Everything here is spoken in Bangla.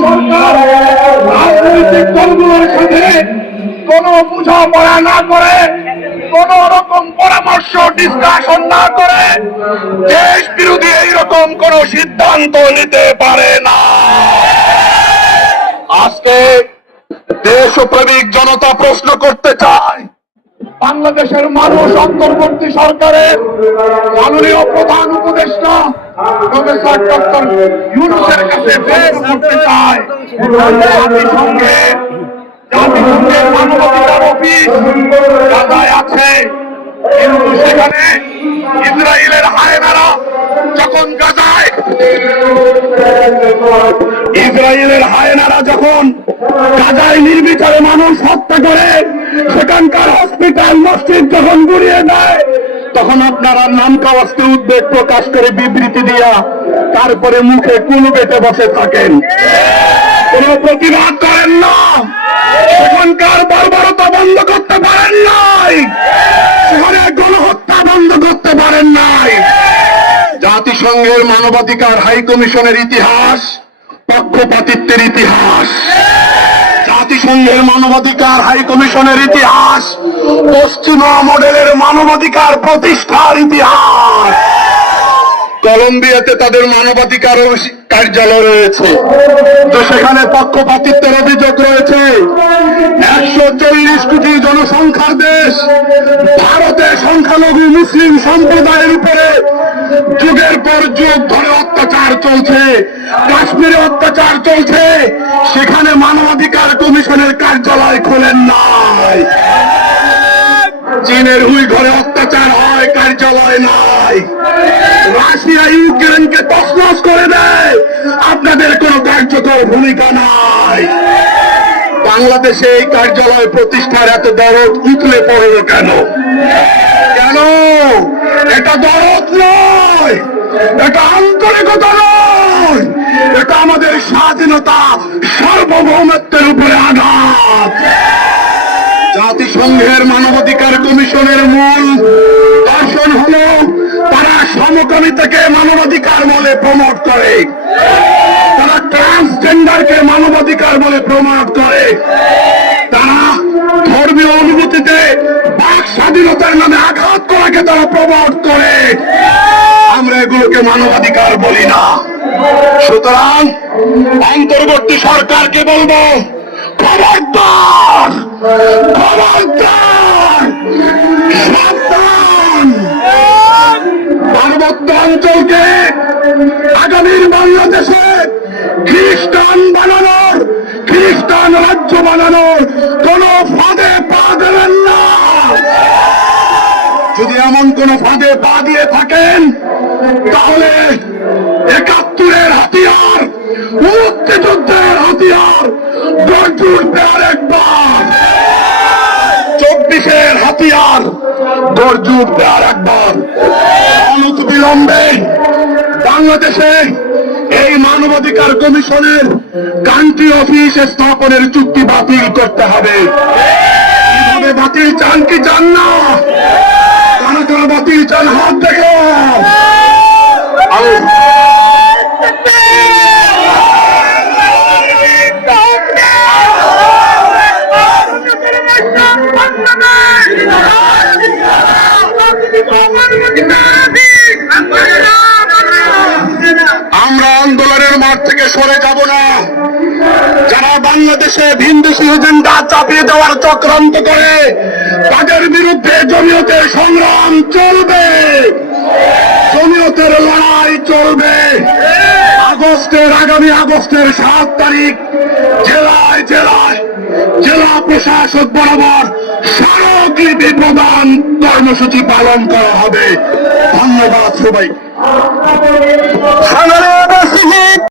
সরকার রাজনৈতিক না করে কোন রকম পরামর্শ ডিসকাশন না করে দেশ বিরোধী এইরকম কোন সিদ্ধান্ত নিতে পারে না আজকে দেশপ্রেমিক জনতা প্রশ্ন করতে চায় বাংলাদেশের মানুষ অন্তর্বর্তী সরকারের মাননীয় প্রধান উপদেষ্টা প্রফেসর ডক্টর ইউনুসের কাছে করতে চায়। জাতিসংঘে জাতিসংঘের মানবাধিকার অফিস গাজায় আছে। কিন্তু সেখানে ইসরায়েলের হায়নারা যখন গাজায়, ইসরায়েলের হায়নারা যখন গাজায় নির্বিচারে মানুষ হত্যা করে, সেখানকার হসপিটাল মসজিদ যখন গুড়িয়ে দেয় তখন আপনারা নাম কাওয়াজকে উদ্বেগ প্রকাশ করে বিবৃতি দিয়া তারপরে মুখে কুলু বেটে বসে থাকেন। কোন প্রতিবাদ করেন না। সেখানকার বর্বরতা বন্ধ করতে পারেন নাই। সেখানে গণহত্যা বন্ধ করতে পারেন নাই। জাতিসংঘের মানবাধিকার হাই কমিশনের ইতিহাস, পক্ষপাতিত্বের ইতিহাস। জাতিসংঘের মানবাধিকার হাই কমিশনের ইতিহাস, পশ্চিমা মডেলের মানবাধিকার প্রতিষ্ঠার ইতিহাস। কলম্বিয়াতে তাদের মানবাধিকার কার্যালয় রয়েছে। তো সেখানে পক্ষপাতিত্বের অভিযোগ রয়েছে। একশো চল্লিশ কোটি জনসংখ্যার দেশ। ভারতে সংখ্যালঘু মুসলিম সম্প্রদায়ের উপরে যুগের পর যুগ ধরে অত্যাচার চলছে। কাশ্মীরে অত্যাচার চলছে। সেখানে মানবাধিকার কমিশনের কার্যালয় খোলেন নাই। চীনের হুই ঘরে অত্যাচার হয়, কার্যালয় নাই। রাশিয়া, ইউক্রেনকে তসনস করে দেয়। আপনাদের কোনো কার্যকর ভূমিকা নাই। বাংলাদেশে এই কার্যালয় প্রতিষ্ঠার এত দরদ উতলে পড়ল কেন? কেন? এটা দরদ নয়, এটা আন্তরিকতা স্বাধীনতা সার্বভৌমত্বের উপরে আঘাত। জাতিসংঘের মানবাধিকার কমিশনের মূল দর্শন হলো, তারা সমকামিতাকে মানবাধিকার বলে প্রমোট করে। তারা ট্রান্সজেন্ডারকে মানবাধিকার বলে প্রমোট করে। তারা ধর্মীয় অনুভূতিতে বাক স্বাধীনতার নামে আঘাত করাকে তারা প্রমোট করে। আমরা এগুলোকে মানবাধিকার বলি না। সুতরাং অন্তর্বর্তী সরকারকে বলব পার্বত্য অঞ্চলকে আগামীর বাংলাদেশে খ্রিস্টান বানানোর, খ্রিস্টান রাজ্য বানানোর কোন ফাঁদে পা দেবেন না। যদি এমন কোন ফাঁদে পা দিয়ে থাকেন, তাহলে বিলম্বে বাংলাদেশে এই মানবাধিকার কমিশনের কান্ট্রি অফিস স্থাপনের চুক্তি বাতিল করতে হবে। বাতিল চান কি চান না? মাঠ থেকে সরে যাব না। যারা বাংলাদেশে ভিনদেশি এজেন্ডা চাপিয়ে দেওয়ার চক্রান্ত করে, তাদের বিরুদ্ধে জমিয়তের সংগ্রাম চলবে। জমিয়তের লড়াই চলবে। আগস্টের, আগামী আগস্টের সাত তারিখ, জেলায় জেলায় জেলা প্রশাসক বরাবর স্মারকলিপি প্রদান কর্মসূচি পালন করা হবে। ধন্যবাদ সবাই